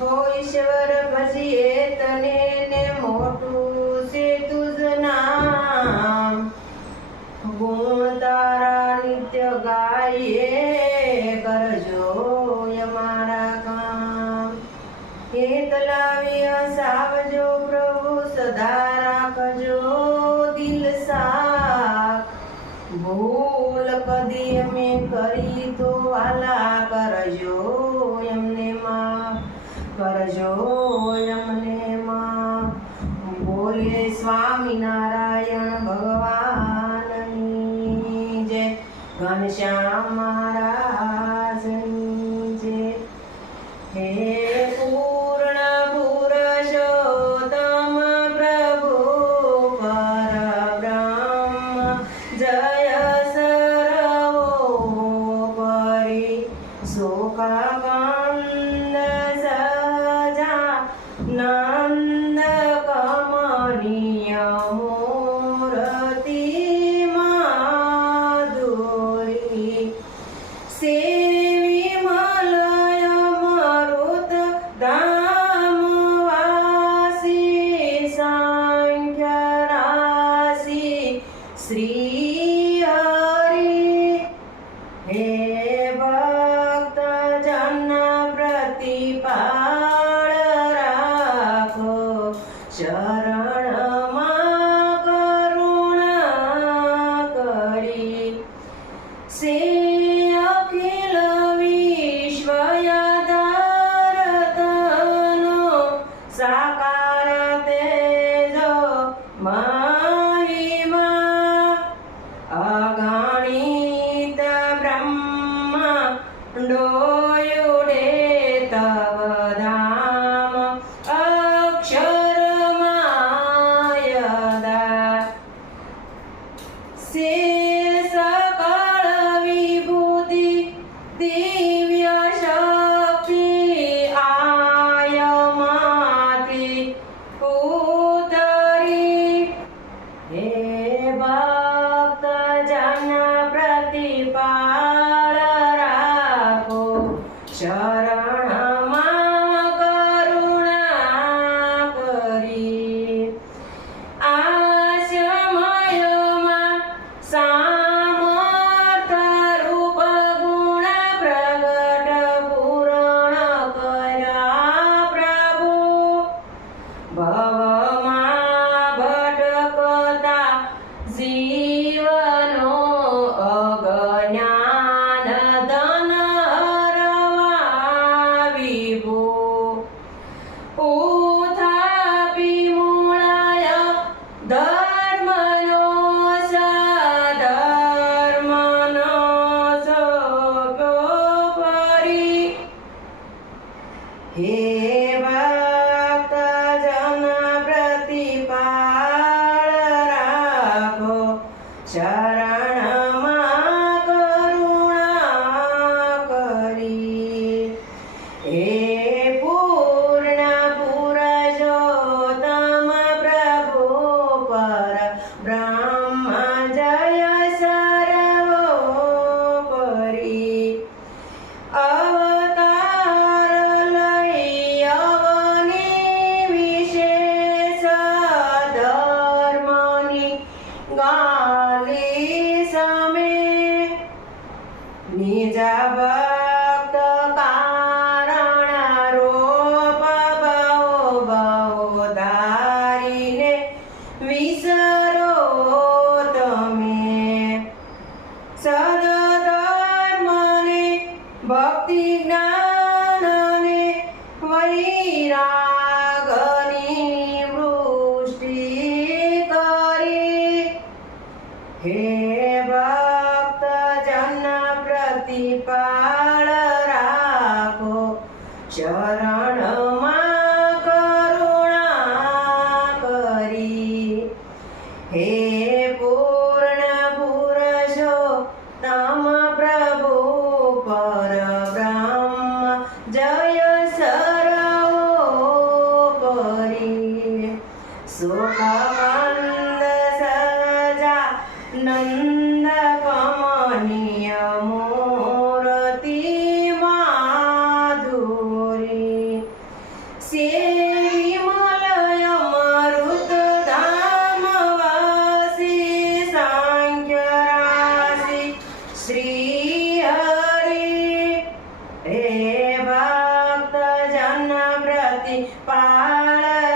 हो ईश्वर भजिए तने ने मोटू से तुझ नाम गुण तारा नित्य गाये करजो यमारा काम हेत लावी सावजो प्रभु सदा राखजो दिल साफ भूल कदी अमे करी तो वाला करजो यमने माफ करजो यमने माफ बोले स्वामी नारायण भगवाननी जय घनश्याम महाराजनी जय हे पूर्ण पुरुषोत्तम प्रभु परब्रह्म जय सर्वोपरि सुखकन्द नंद कमनीय मूर्ति माधुरी सेवी मलय मरुत धाम वासी सांख्य राशि श्री हरि हे भक्त जन प्रतिपाल शरण करुणा करी से अखिल विश्वयाधारतनो साकार तेज महिमा अगणित ब्रह्मांडोयुडे तव धाम अक्षर से सकल विभूति दिव्य शक्ति आयमाति उतरी हे भक्त जन प्रतिपाल राखो शरण करुणा करी सामर्थ रूप गुण प्रगट पूर्ण करा प्रभु भवमा भटकता जीवनो अज्ञान धन हरवा विभो उथापि मूळय धर्मनो हे भक्त जन प्रतिपाल राखो शरण करुणा करी हे पूर्ण पुरुषोत्तम प्रभु पर ब्रह्म जय सर्वोपरि निज भक्त कारण रूप बहु धारिने विसरो तमे सदधर्मने भक्ति ज्ञानने वैरागनी वृष्टि करी हे भक्त जन प्रतिपाल राखो शरण करुणा करी हे पूर्ण पुरुषोत्तम प्रभु परब्रह्म जय सर्वोपरि सुखमन्द नंद कमनीय मूर्ति माधुरी કાળ